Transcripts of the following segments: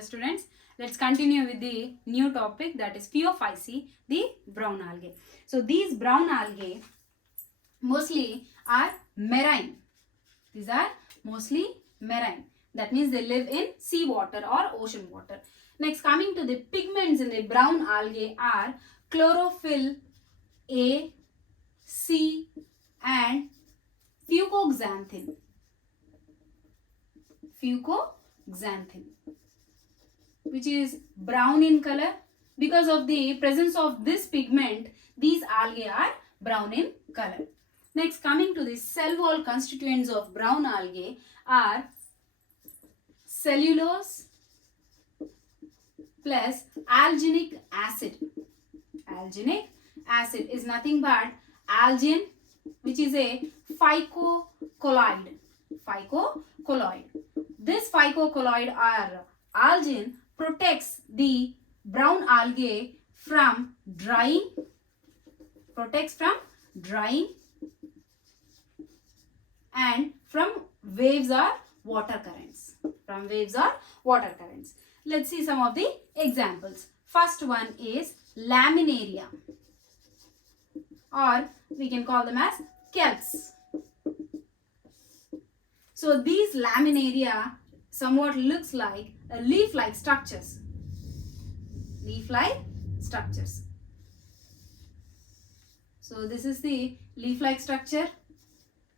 Hello students, let's continue with the new topic, that is Pheophyceae, the brown algae. So these brown algae mostly are marine. These are mostly marine. That means they live in sea water or ocean water. Next, coming to the pigments in the brown algae are chlorophyll A, C and fucoxanthin. Fucoxanthin, which is brown in color. Because of the presence of this pigment, these algae are brown in color. Next, coming to the cell wall constituents of brown algae are cellulose plus alginic acid. Alginic acid is nothing but algin, which is a phycocolloid. Phycocolloid. This phycocolloid or algin protects the brown algae from drying, and from waves or water currents. Let's see some of the examples. First one is laminaria, or we can call them as kelps. So these laminaria somewhat looks like leaf-like structures. So this is the leaf-like structure,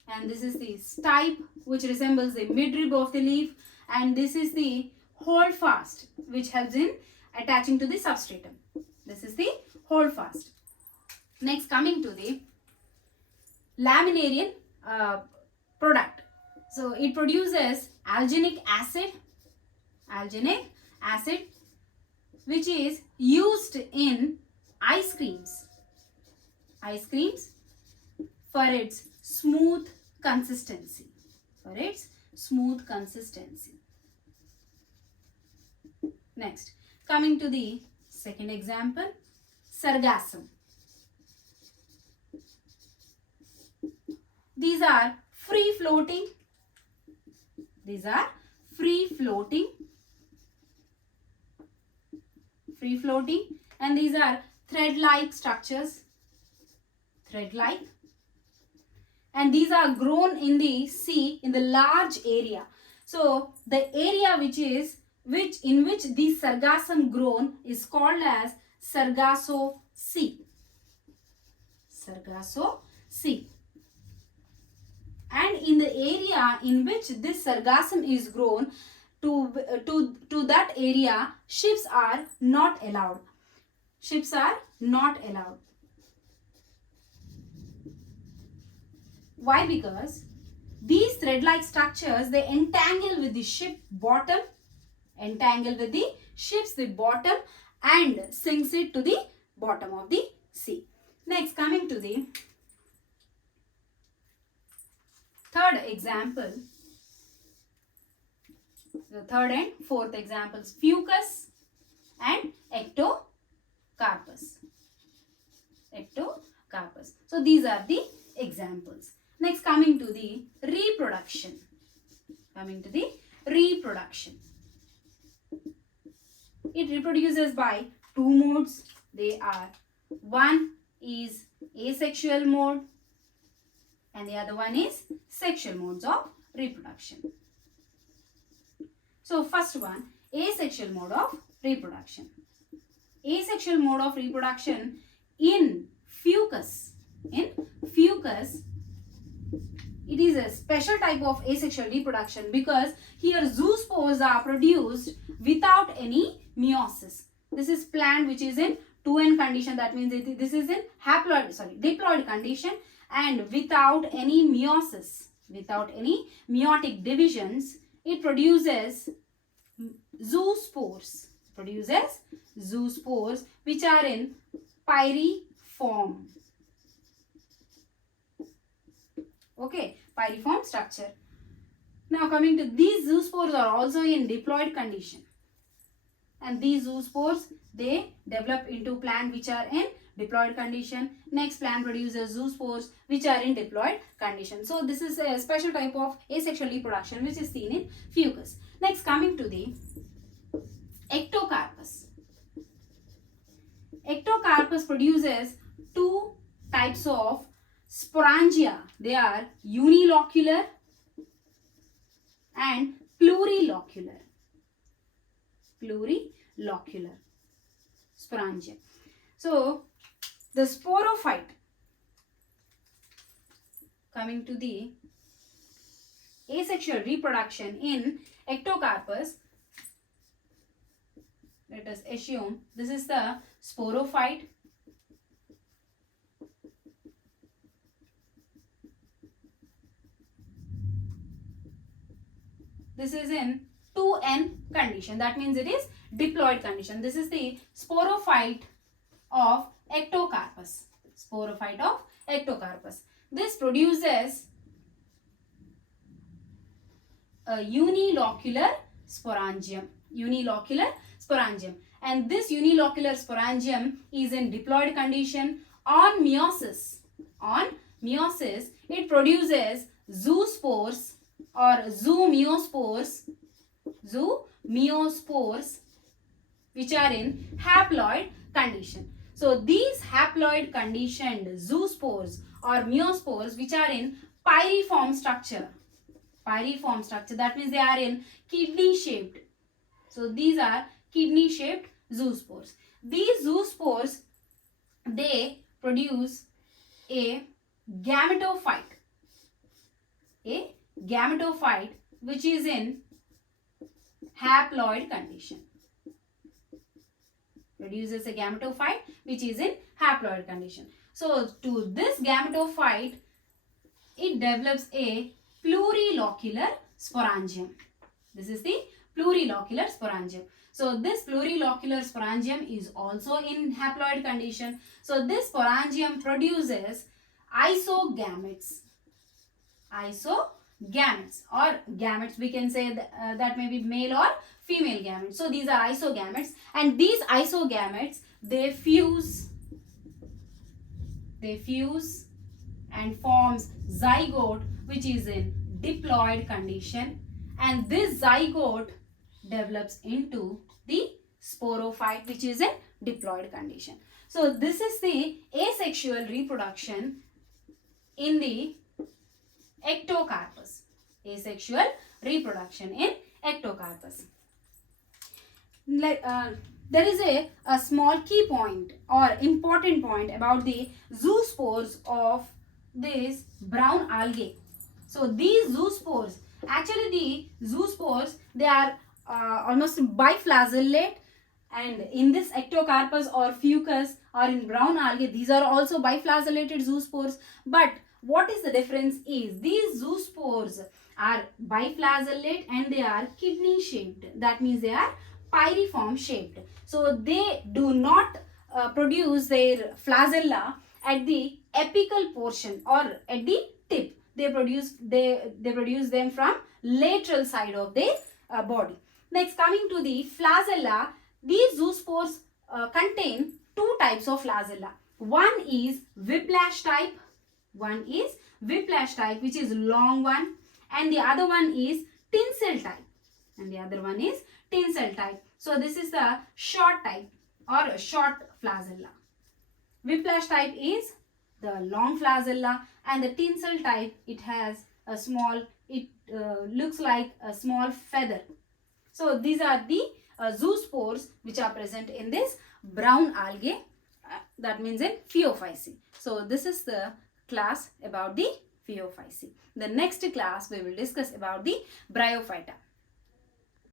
and this is the stipe, which resembles the midrib of the leaf, and this is the holdfast, which helps in attaching to the substratum. This is the holdfast. Next, coming to the laminarian product. So it produces alginic acid, which is used in ice creams for its smooth consistency. Next, coming to the second example, sargassum. These are free floating, and these are thread-like structures, and these are grown in the sea in the large area. So the area in which these sargassum grown is called as Sargasso Sea. And in the area in which this sargassum is grown, to that area, ships are not allowed. Why? Because these thread-like structures, they entangle with the ship's bottom, and sinks it to the bottom of the sea. Next, coming to the third example, the third and fourth examples, fucus and ectocarpus. So these are the examples. Next, coming to the reproduction. It reproduces by two modes. They are, one is asexual mode and the other one is sexual modes of reproduction. So first one, asexual mode of reproduction. Asexual mode of reproduction in fucus, it is a special type of asexual reproduction because here zoospores are produced without any meiosis. This is plant which is in 2n condition, that means this is in diploid condition, and without any meiosis, without any meiotic divisions, it produces zoospores, which are in pyriform. Okay, pyriform structure. Now coming to these zoospores are also in diploid condition, and these zoospores, they develop into plant which are in diploid condition. Next, plant produces zoospores which are in diploid condition. So this is a special type of asexual reproduction which is seen in fucus. Next, coming to the produces two types of sporangia. They are unilocular and plurilocular. Plurilocular sporangia. So the sporophyte, coming to the asexual reproduction in ectocarpus, let us assume this is the sporophyte. This is in 2n condition. That means it is diploid condition. This is the sporophyte of ectocarpus. Sporophyte of ectocarpus. This produces a unilocular sporangium. Unilocular sporangium. And this unilocular sporangium is in diploid condition. On meiosis, it produces zoospores or zoomeospores, which are in haploid condition. So these haploid conditioned zoospores or meospores, which are in pyriform structure, that means they are in kidney shaped. So these are kidney shaped zoospores. These zoospores, they produce a gametophyte, which is in haploid condition. Produces a gametophyte which is in haploid condition. So to this gametophyte, it develops a plurilocular sporangium. This is the plurilocular sporangium. So this plurilocular sporangium is also in haploid condition. So this sporangium produces isogametes. Or gametes, we can say that may be male or female gametes. So these are isogametes, and these isogametes, they fuse and forms zygote, which is in diploid condition, and this zygote develops into the sporophyte, which is in diploid condition. So this is the asexual reproduction in the ectocarpus. Asexual reproduction in ectocarpus. There is a small key point or important point about the zoospores of this brown algae. So these zoospores, actually the zoospores, they are almost biflagellate, and in this ectocarpus or fucus or in brown algae, these are also biflagellated zoospores. But what is the difference is these zoospores are biflagellate and they are kidney shaped. That means they are pyriform shaped. So they do not produce their flagella at the apical portion or at the tip. They produce them from lateral side of the body. Next, coming to the flagella, these zoospores contain two types of flagella. One is whiplash type, which is long one, and the other one is tinsel type. So this is the short type or short flagella. Whiplash type is the long flagella, and the tinsel type, it has a small, looks like a small feather. So these are the zoospores which are present in this brown algae, that means in Pheophyceae. So this is the class about the Pheophyceae. The next class we will discuss about the Bryophyta.